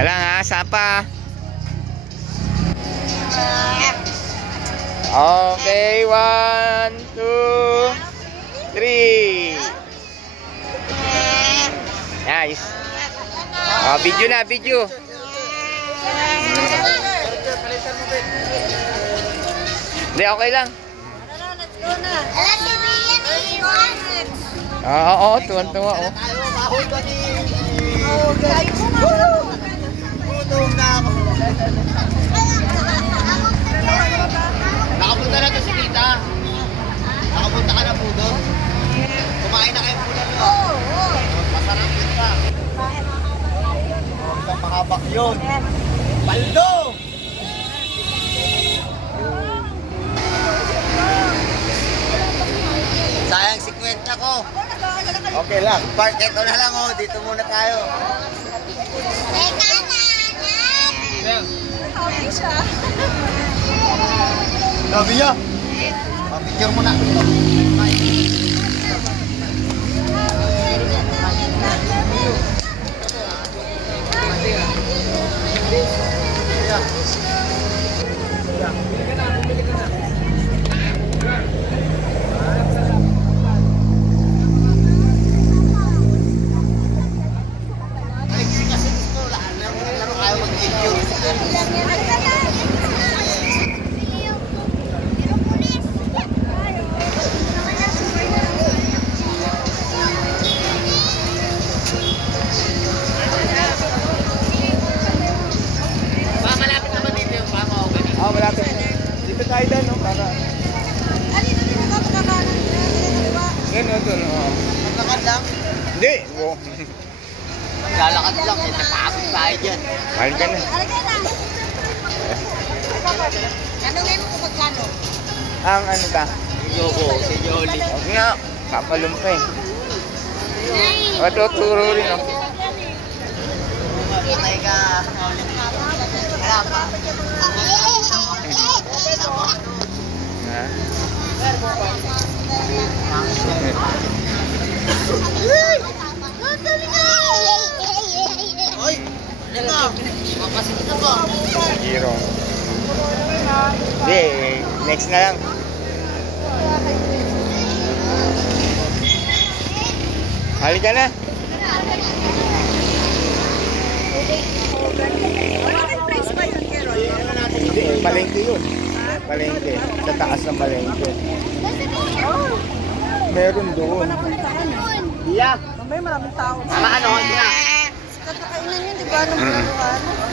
Kaya lang ha, sapa. Okay, 1, 2, 3. Nice. Oh, video na, video. Hindi, okay lang. Oo, tuwan-tuwa. Nakapunta na to si Tita. Nakapunta ka na po doon. Kumain na kayo po na nyo. Masarap yun ka. Isang mahabak yun. Paldo! Sayang si kwenta ko. Okay lang. Park ito na lang oh. Dito muna tayo. Sabi niya. Picture mo na. Malapit. Dito tayo dyan, no? Para... Ganun, ito, no? Maglakad lang? Hindi. Wow. Maglalakad lang. Napapagod tayo dyan. Mahal ka na. Ano ngayon kung magkano? Ang ano ba? Si Jolly. Huwag nga. Kapalumpa eh. O, tuturo rin ako. Patay ka. Wala pa. Ha? Oy! Ano ka? Makasit ka ba? Hero. Hindi, next na lang. Halika na. Hindi, palengke yun. Palengke. Sa taas ng palengke. Meron doon. Iya. May maraming tao. Ano? Sikat na kainan yun, di ba? Nung